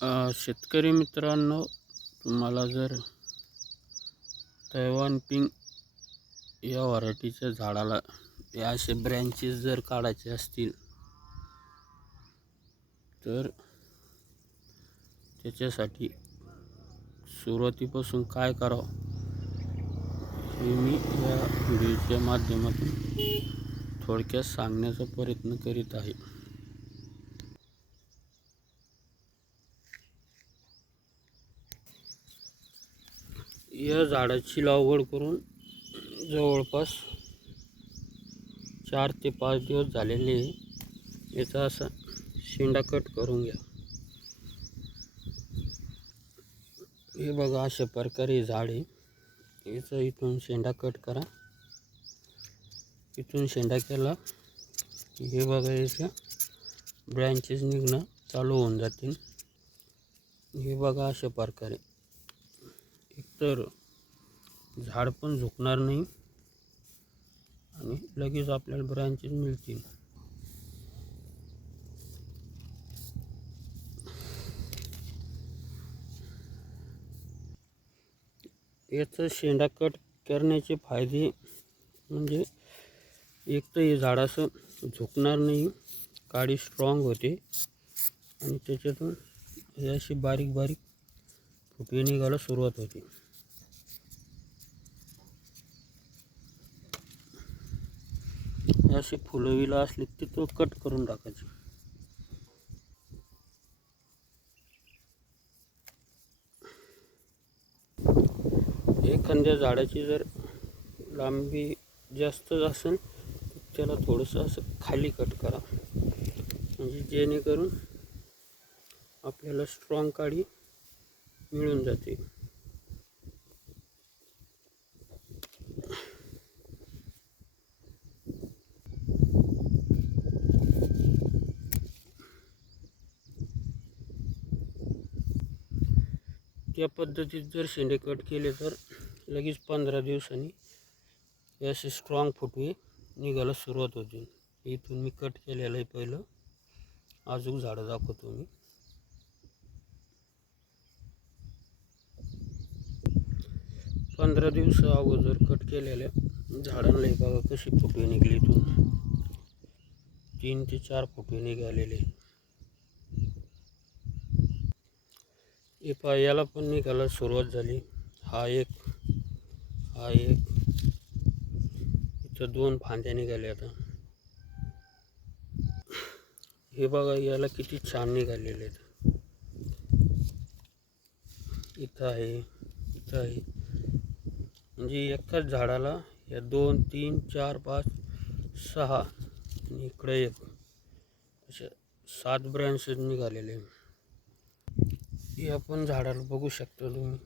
शेतकरी मित्रांनो, तुम्हाला जर तैवान पिंग या व्हरायटीच्या झाडाला या असे ब्रँचेस जर काढायचे असतील तर त्याच्यासाठी सुरुवातीपासून काय करावं हे मी या व्हिडिओच्या माध्यमातून थोडक्यात सांगण्याचा प्रयत्न करीत आहे. या झाडाची लागवड करून जवळपास 4 ते 5 दिवस झालेले आहे. याचा असा शेंडा कट करून घ्या. हे बघा, अशा प्रकारे झाड आहे. याचा इथून शेंडा कट करा. इथून शेंडा केला हे बघा, याच्या ब्रँचेस निघणं चालू होऊन जातील. हे बघा, अशा प्रकारे एकतर झाड पण झुकणार नाही आणि लगेच आपल्याला ब्रँचेस मिळतील. याचा शेंडा कट करण्याचे फायदे म्हणजे एक तर हे झाड असं झुकणार नाही, काडी स्ट्रॉंग होते आणि त्याच्यातून हे अशी बारीक बारीक फुटवे निघायला सुरुवात होते. असे फुलं विला असले की तो कट करून टाकायचे. एखाद्या झाडाची जर लांबी जास्त असेल तर त्याला थोडंसं असं खाली कट करा, म्हणजे जेणेकरून आपल्याला स्ट्रॉंग काडी मिळून जाते. त्या पद्धतीत जर शेंडे कट केले तर लगेच 15 दिवसांनी असे स्ट्रॉंग फुटवे निघायला सुरुवात होते. इथून मी कट केलेलं आहे. पहिलं अजून झाडं दाखवतो मी. 15 दिवस अगोदर कट केलेल्या झाडांना बघा कशी फुटवे निघली. इथून 3 ते 4 फुटवे निघालेले. याला पण निघायला सुरुवात झाली. हा एक इथं 2 फांद्या निघाल्या. आता हे बघा, याला किती छान निघालेले आहेत. इथं आहे म्हणजे एकाच झाडाला या 2 3 4 5 6 आणि इकडे एक असे 7 ब्रँचेस निघालेले. हे आपण झाडाला बघू शकता तुम्ही.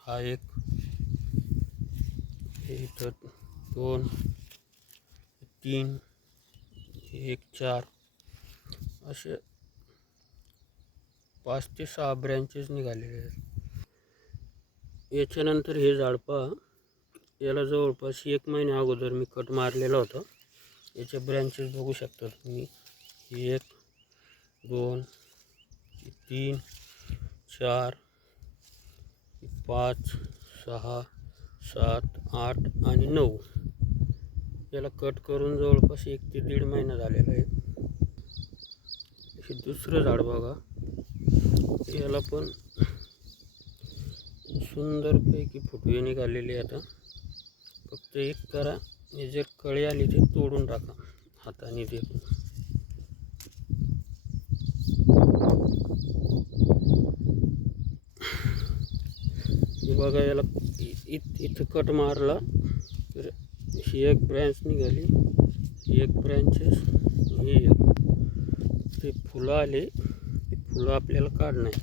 हा एक, हे इथं 2 3 1 4 असे 5 ते 6 ब्रँचेस निघालेले आहेत. याच्यानंतर हे झाड पहा, याला जवळपास 1 महिन्या अगोदर मी कट मारलेला होता. याचे ब्रँचेस बघू शकता तुम्ही. 1 2 3 4 5 6 7 8 आणि 9. याला कट करून जवळपास 1 ते 1.5 महिना झालेला आहे. हे दुसरं झाड बघा, याला पण सुंदरपैकी फुटवे निघालेले. आता फक्त एक करा, हे जर कळी आली ते तोडून टाका हाताने. ते बघा, याला इथं कट मारला तर ही एक ब्रँच निघाली, ही एक ब्रँचेस, ही एक. ते फुलं आले, ते फुलं आपल्याला काढणं आहे.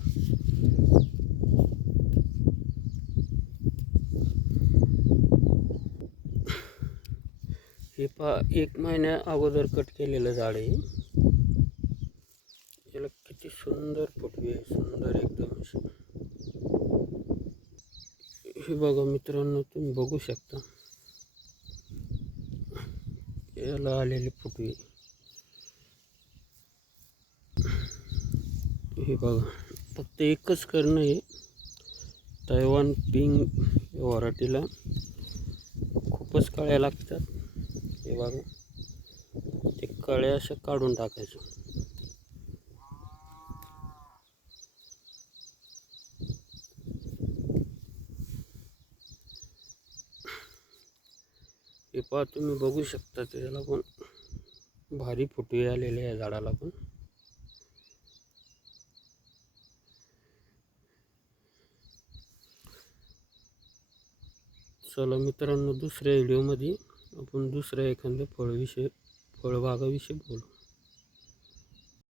हे पहा, 1 महिन्या अगोदर कट केलेलं झाड आहे. याला किती सुंदर फुटवे आहे, सुंदर एकदम. हे बघा मित्रांनो, तुम्ही बघू शकता याला आलेले फुटवे. हे बघा, फक्त एकच करणं आहे, तैवान पिंग या व्हरायटीला खूपच कळ्या लागतात. हे बघा, ते कळ्या अशा काढून टाकायचं. हे पहा, तुम्ही बघू शकता, त्याला पण भारी फुटवे आलेले आहे झाडाला पण. चला मित्रांनो, दुसऱ्या व्हिडिओमध्ये आपण दुसऱ्या एखाद्या फळबागाविषयी बोलू.